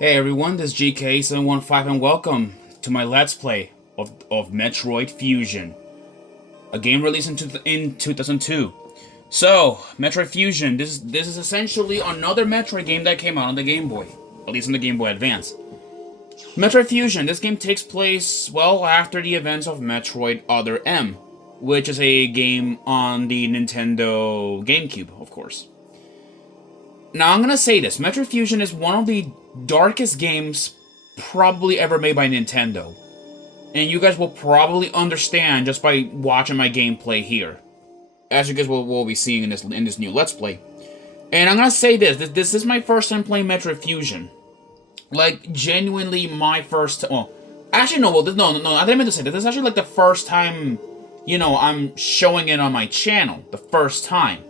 Hey everyone, this is GK715 and welcome to my Let's Play of Metroid Fusion, a game released in 2002. So, Metroid Fusion, this is essentially another Metroid game that came out on the Game Boy, at least on the Game Boy Advance. Metroid Fusion, this game takes place, well, after the events of Metroid Other M, which is a game on the Nintendo GameCube, of course. Now, I'm gonna say this, Metroid Fusion is one of the darkest games probably ever made by Nintendo. And you guys will probably understand just by watching my gameplay here. As you guys will be seeing in this new Let's Play. And I'm gonna say this is my first time playing Metroid Fusion. Like, genuinely my first... Well, actually, no, I didn't mean to say that. This is actually like the first time, I'm showing it on my channel. The first time.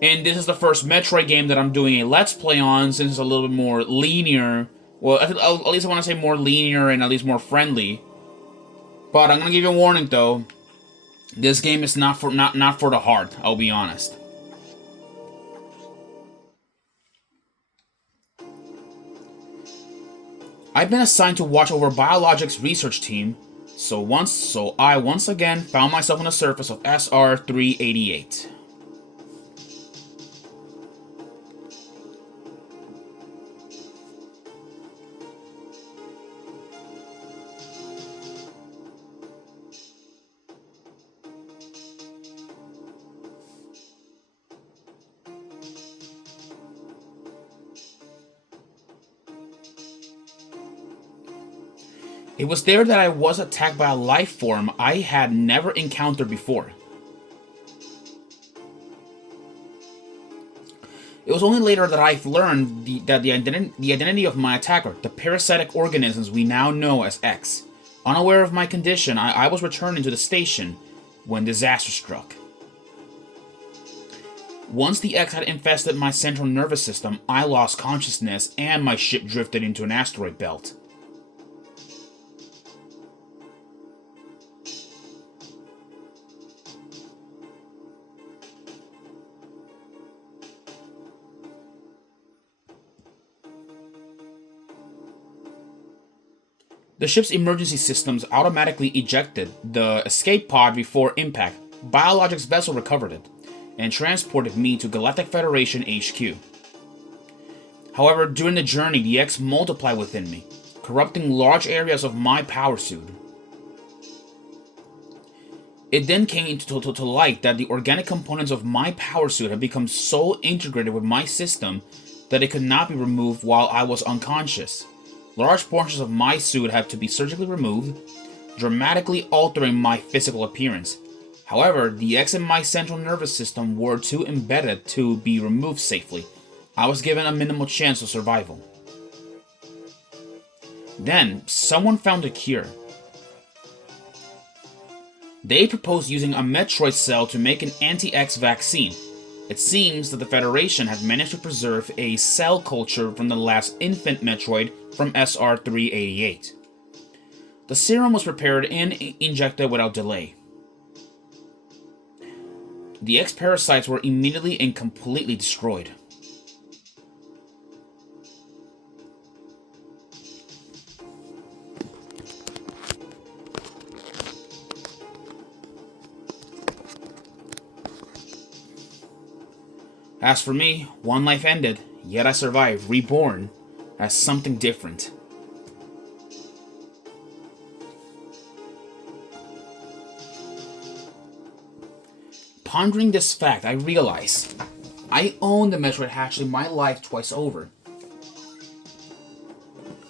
And this is the first Metroid game that I'm doing a Let's Play on, since it's a little bit more linear. Well, at least I want to say more linear and at least more friendly. But I'm gonna give you a warning, though. This game is not for the heart. I'll be honest. I've been assigned to watch over Biologics research team, so I once again found myself on the surface of SR-388. It was there that I was attacked by a life form I had never encountered before. It was only later that I learned the identity of my attacker, the parasitic organisms we now know as X. Unaware of my condition, I was returning to the station when disaster struck. Once the X had infested my central nervous system, I lost consciousness and my ship drifted into an asteroid belt. The ship's emergency systems automatically ejected the escape pod before impact. Biologics vessel recovered it, and transported me to Galactic Federation HQ. However, during the journey, the X multiplied within me, corrupting large areas of my power suit. It then came to light that the organic components of my power suit had become so integrated with my system that it could not be removed while I was unconscious. Large portions of my suit had to be surgically removed, dramatically altering my physical appearance. However, the X in my central nervous system were too embedded to be removed safely. I was given a minimal chance of survival. Then, someone found a cure. They proposed using a Metroid cell to make an anti-X vaccine. It seems that the Federation had managed to preserve a cell culture from the last infant Metroid from SR-388. The serum was prepared and injected without delay. The X-parasites were immediately and completely destroyed. As for me, one life ended, yet I survived, reborn, as something different. Pondering this fact, I realize I own the Metroid hatchling my life twice over.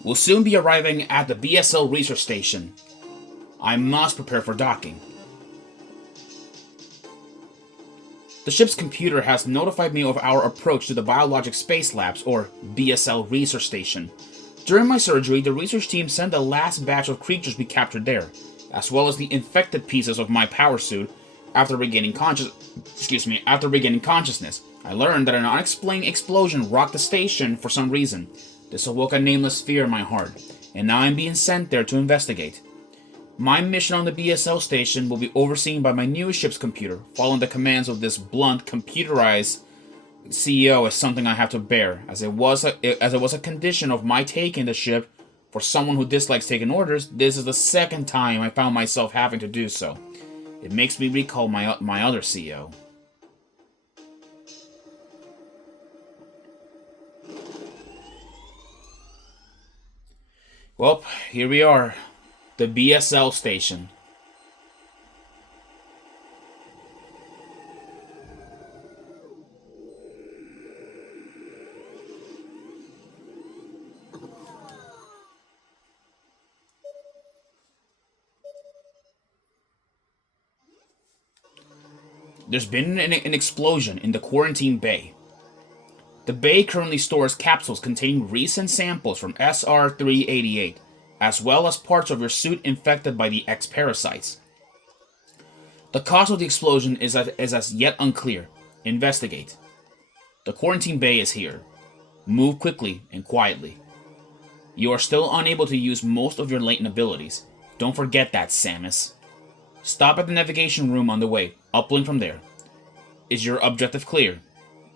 We'll soon be arriving at the BSL research station. I must prepare for docking. The ship's computer has notified me of our approach to the Biologic Space Labs, or BSL Research Station. During my surgery, the research team sent the last batch of creatures we captured there, as well as the infected pieces of my power suit. After regaining consciousness, I learned that an unexplained explosion rocked the station for some reason. This awoke a nameless fear in my heart, and now I'm being sent there to investigate. My mission on the BSL station will be overseen by my newest ship's computer, following the commands of this blunt, computerized CEO is something I have to bear, as it was a condition of my taking the ship. For someone who dislikes taking orders, this is the second time I found myself having to do so. It makes me recall my other CEO. Well, here we are. The BSL station. There's been an explosion in the quarantine bay. The bay currently stores capsules containing recent samples from SR-388, as well as parts of your suit infected by the X parasites. The cause of the explosion is as yet unclear. Investigate. The quarantine bay is here. Move quickly and quietly. You are still unable to use most of your latent abilities. Don't forget that, Samus. Stop at the navigation room on the way. Uplink from there. Is your objective clear?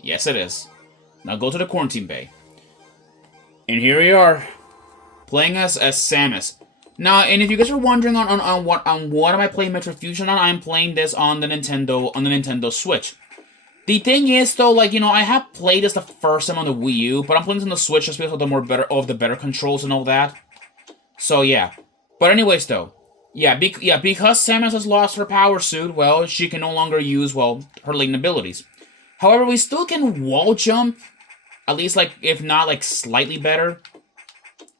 Yes, it is. Now go to the quarantine bay. And here we are, playing as Samus. Now, and if you guys are wondering on what am I playing Metroid Fusion on, I'm playing this on the Nintendo Switch. The thing is, though, like, you know, I have played this the first time on the Wii U, but I'm playing this on the Switch just because of the better controls and all that. So yeah. But anyways, though, because Samus has lost her power suit, well, she can no longer use, well, her latent abilities. However, we still can wall jump, at least, like, if not, like, slightly better.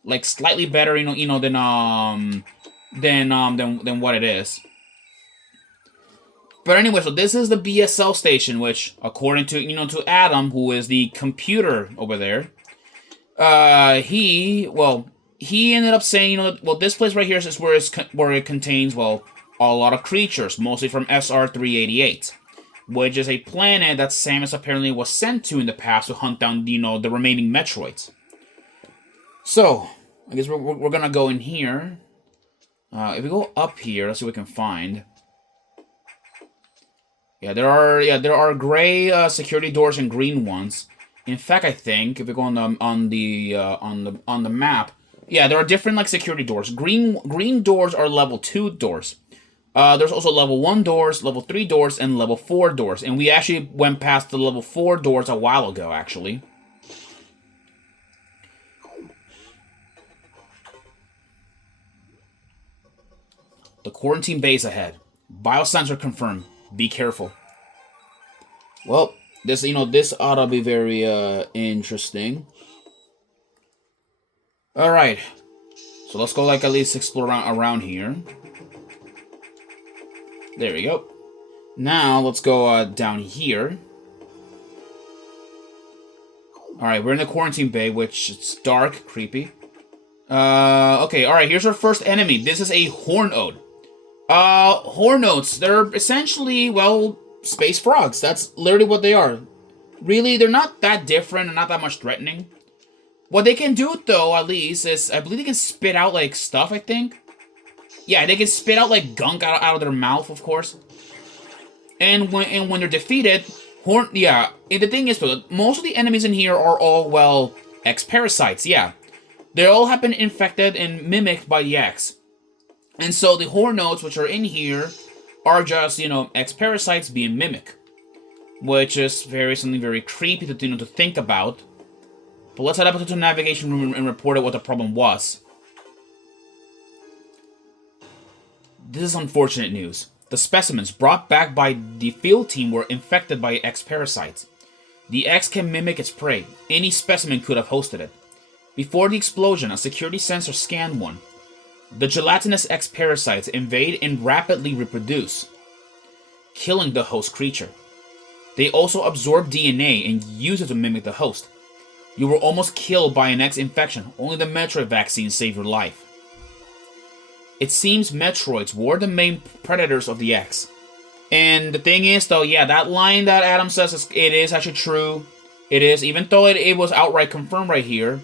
Like, slightly better, than what it is. But anyway, so this is the BSL station, which, according to, to Adam, who is the computer over there, he ended up saying, this place right here is where it contains, well, a lot of creatures, mostly from SR-388, which is a planet that Samus apparently was sent to in the past to hunt down, the remaining Metroids. So, I guess we're gonna go in here. If we go up here, let's see what we can find. Yeah, there are gray security doors and green ones. In fact, I think if we go on the map, yeah, there are different like security doors. Green doors are level 2 doors. There's also level 1 doors, level 3 doors, and level 4 doors. And we actually went past the level 4 doors a while ago, actually. The quarantine base ahead. Biosensor confirmed. Be careful. Well, this ought to be very interesting. All right. So let's go like at least explore around here. There we go. Now let's go down here. All right, we're in the quarantine bay, which it's dark, creepy. Okay, all right. Here's our first enemy. This is a Hornode. Hornodes, they're essentially, well, space frogs. That's literally what they are. Really, they're not that different and not that much threatening. What they can do, though, at least, is, I believe they can spit out, like, stuff, I think. Yeah, they can spit out, like, gunk out of their mouth, of course. And when they're defeated, and the thing is, though, most of the enemies in here are all, well, X-parasites, yeah. They all have been infected and mimicked by the X. And so the Hornodes, which are in here, are just, X-parasites being mimic. Which is something very creepy to think about. But let's head up to the navigation room and report out what the problem was. This is unfortunate news. The specimens brought back by the field team were infected by X-parasites. The X can mimic its prey. Any specimen could have hosted it. Before the explosion, a security sensor scanned one. The gelatinous X-parasites invade and rapidly reproduce, killing the host creature. They also absorb DNA and use it to mimic the host. You were almost killed by an X infection. Only the Metroid vaccine saved your life. It seems Metroids were the main predators of the X. And the thing is, though, yeah, that line that Adam says, it is actually true. It is, even though it was outright confirmed right here.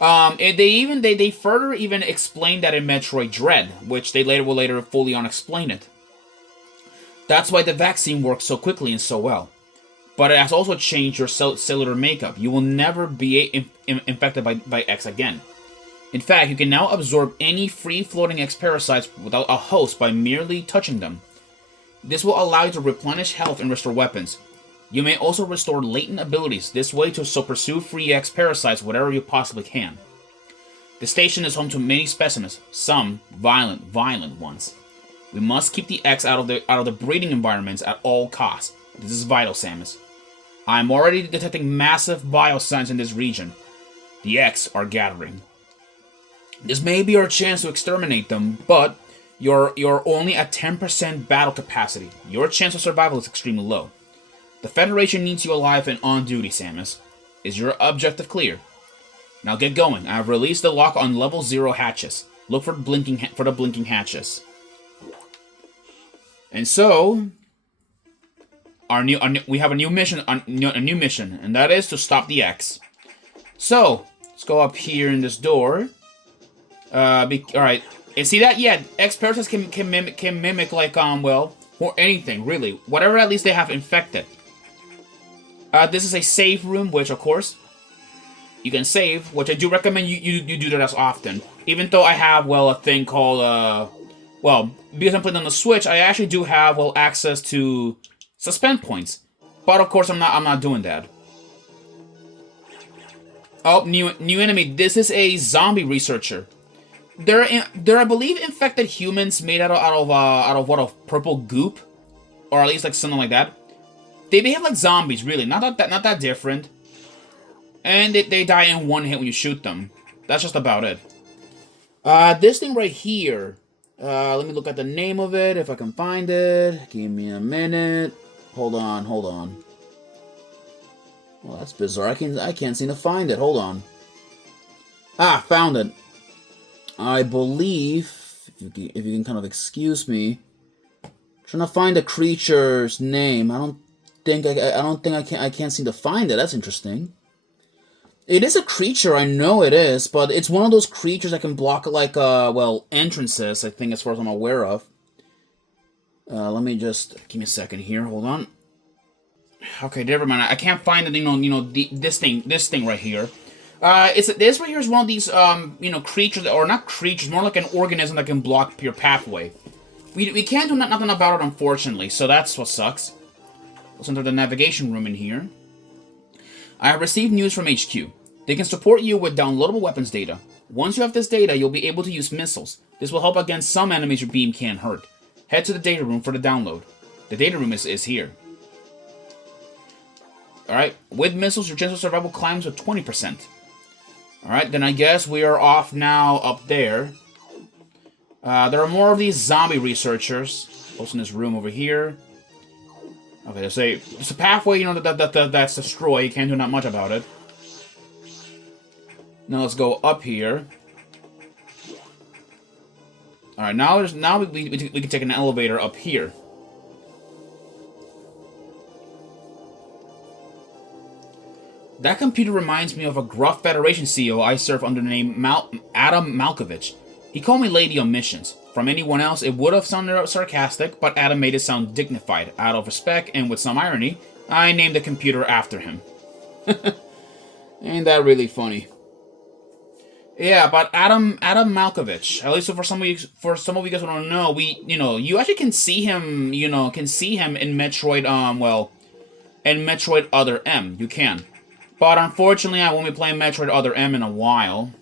They further even explained that in Metroid Dread, which they will later fully unexplain it. That's why the vaccine works so quickly and so well. but it has also changed your cellular makeup. You will never be infected by X again. In fact, you can now absorb any free-floating X parasites without a host by merely touching them. This will allow you to replenish health and restore weapons. You may also restore latent abilities this way to pursue free X parasites wherever you possibly can. The station is home to many specimens, some violent ones. We must keep the X out of the breeding environments at all costs. This is vital, Samus. I am already detecting massive biosigns in this region. The X are gathering. This may be our chance to exterminate them, but you're only at 10% battle capacity. Your chance of survival is extremely low. The Federation needs you alive and on duty, Samus. Is your objective clear? Now get going. I have released the lock on level 0 hatches. Look for the blinking hatches. And so, we have a new mission, and that is to stop the X. So let's go up here in this door. All right. And see that? Yeah, X parasites can mimic like well, or anything really, whatever at least they have infected. This is a save room, which of course you can save, which I do recommend you do that as often. Even though I have a thing called well, because I'm playing on the Switch, I actually do have access to suspend points, but of course I'm not doing that. Oh, new enemy. This is a zombie researcher. They're I believe infected humans made out of purple goop, or at least like something like that. They behave like zombies, really, not that different. And they die in one hit when you shoot them. That's just about it. This thing right here. Let me look at the name of it if I can find it. Give me a minute. Hold on. Well, that's bizarre. I can't seem to find it. Hold on. Ah, found it. I believe, if you can kind of excuse me, trying to find the creature's name. I can't seem to find it. That's interesting. It is a creature, I know it is, but it's one of those creatures that can block like entrances, I think, as far as I'm aware of. Let me just give me a second here. Hold on. Okay, never mind. I can't find it. This thing right here. This right here is one of these creatures, or not creatures, more like an organism that can block your pathway. We can't do nothing about it, unfortunately. So that's what sucks. Let's enter the navigation room in here. I have received news from HQ. They can support you with downloadable weapons data. Once you have this data, you'll be able to use missiles. This will help against some enemies your beam can't hurt. Head to the data room for the download. The data room is here. Alright, with missiles, your chance of survival climbs to 20%. Alright, then I guess we are off now up there. There are more of these zombie researchers. Also in this room over here. Okay, there's a pathway, that's destroyed. You can't do not much about it. Now let's go up here. Alright, now we can take an elevator up here. That computer reminds me of a gruff Federation CEO I served under the name Adam Malkovich. He called me Lady on missions. From anyone else, it would have sounded sarcastic, but Adam made it sound dignified. Out of respect, and with some irony, I named the computer after him. Ain't that really funny? Yeah, but Adam Malkovich. At least for some of you guys who don't know, you actually can see him. In Metroid. In Metroid Other M, you can. But unfortunately, I won't be playing Metroid Other M in a while.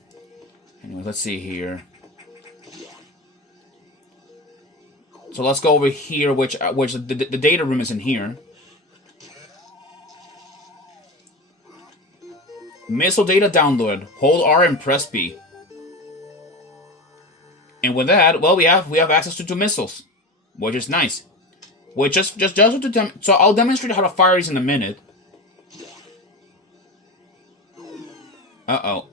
Anyway, let's see here. So let's go over here, which the data room is in here. Missile data download. Hold R and press B. And with that, well, we have access to 2 missiles, which is nice. So I'll demonstrate how to fire these in a minute. Uh-oh.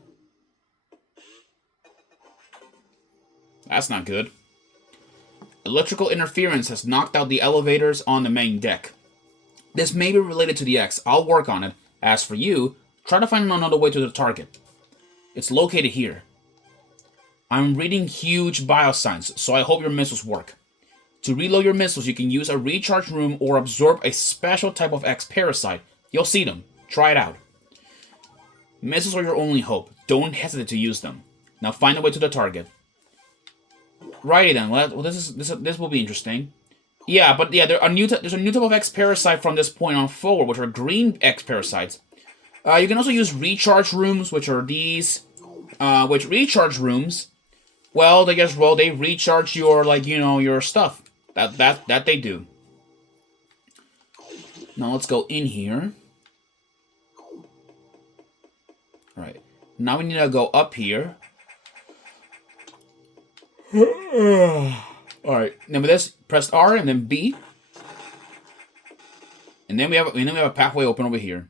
That's not good. Electrical interference has knocked out the elevators on the main deck. This may be related to the X. I'll work on it. As for you, try to find another way to the target. It's located here. I'm reading huge biosigns, so I hope your missiles work. To reload your missiles, you can use a recharge room or absorb a special type of X parasite You'll see them. Try it out. Missiles are your only hope. Don't hesitate to use them. Now find a way to the target. Righty then. Well, this will be interesting. Yeah, but yeah, there's a new type of X parasite from this point on forward, which are green X parasites. You can also use recharge rooms, which are these. Which recharge rooms, well, they recharge your your stuff. That they do. Now let's go in here. All right. Now we need to go up here. All right. Then with this, press R and then B, and then we have a pathway open over here.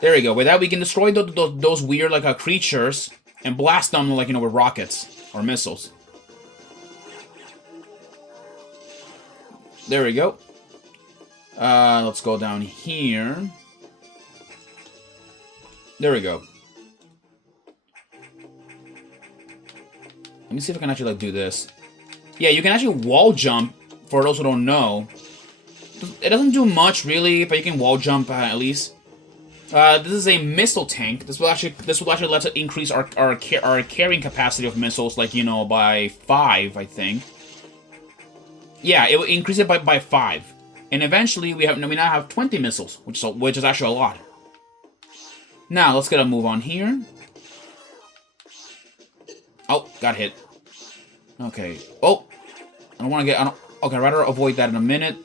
There we go. With that, we can destroy those weird creatures and blast them with rockets or missiles. There we go. Let's go down here. There we go. Let me see if I can actually do this. Yeah, you can actually wall jump. For those who don't know, it doesn't do much really, but you can wall jump at least. This is a missile tank. This will actually let us increase our carrying capacity of missiles, by 5, I think. Yeah, it will increase it by 5, and eventually we now have 20 missiles, which is actually a lot. Now let's get a move on here. Oh, got hit. Okay. Oh, I don't want to get. Okay, I'd rather avoid that in a minute.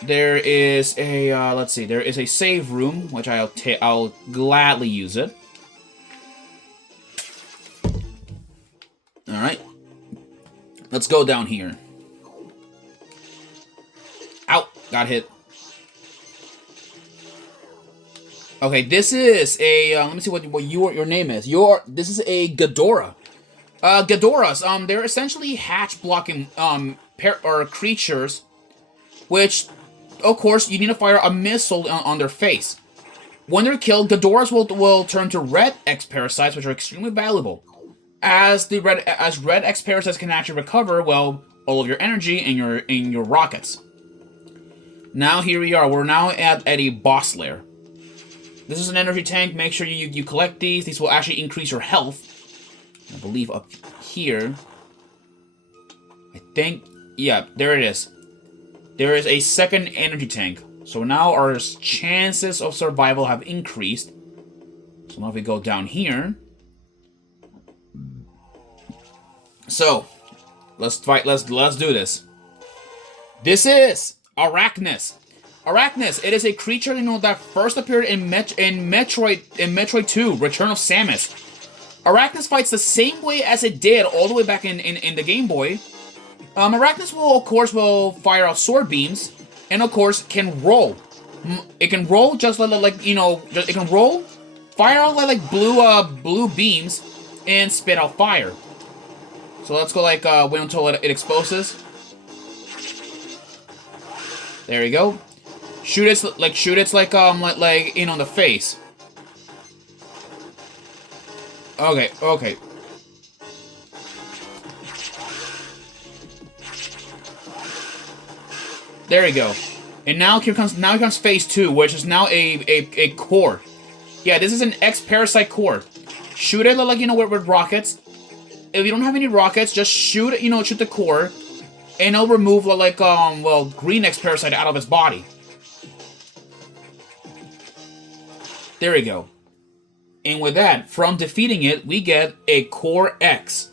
There is a, let's see, there is a save room, which I'll gladly use it. Alright. Let's go down here. Ow! Got hit. Okay, this is a, let me see what your name is. This is a Ghidorah. Ghidorahs, they're essentially hatch-blocking, creatures, which... Of course, you need to fire a missile on their face. When they're killed, Ghidorahs will turn to red X parasites, which are extremely valuable. As red X parasites can actually recover, well, all of your energy in your rockets. Now here we are. We're now at a boss lair. This is an energy tank. Make sure you collect these. These will actually increase your health. I believe up here. I think, yeah, there it is. There is a second energy tank. So now our chances of survival have increased. So now if we go down here. So, let's fight, let's do this. This is Arachnus. Arachnus, it is a creature that first appeared in Metroid 2, Return of Samus. Arachnus fights the same way as it did all the way back in the Game Boy. Arachnus will fire out sword beams, and of course can roll. It can roll just it can roll, fire out blue beams, and spit out fire. So let's go wait until it exposes. There you go. Shoot it in the face. Okay. There we go. And now here comes phase 2, which is now a core. Yeah, this is an X-Parasite core. Shoot it with rockets. If you don't have any rockets, just shoot the core, and it'll remove green X-Parasite out of its body. There we go. And with that, from defeating it, we get a Core X.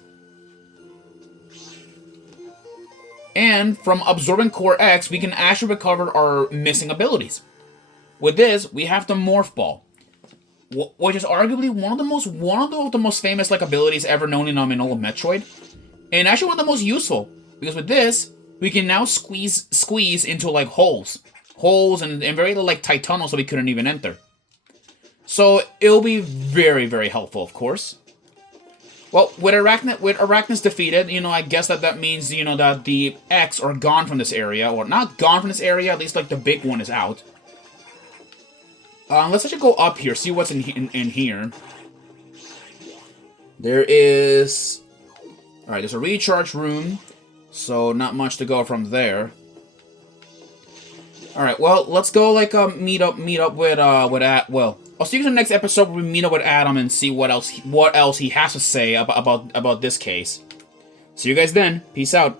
And from absorbing Core X, we can actually recover our missing abilities. With this, we have the Morph Ball, which is arguably one of the most famous abilities ever known in all of Metroid, and actually one of the most useful, because with this, we can now squeeze into holes and very tight tunnels that we couldn't even enter. So it'll be very, very helpful, of course. Well, with Arachnus defeated, I guess that means, that the X are gone from this area, or not gone from this area, at least, the big one is out. Let's actually go up here, see what's in here. There is... Alright, there's a recharge room, so not much to go from there. All right. Well, let's go like meet up with well, I'll see you in the next episode where we meet up with Adam and see what else he has to say about this case. See you guys then. Peace out.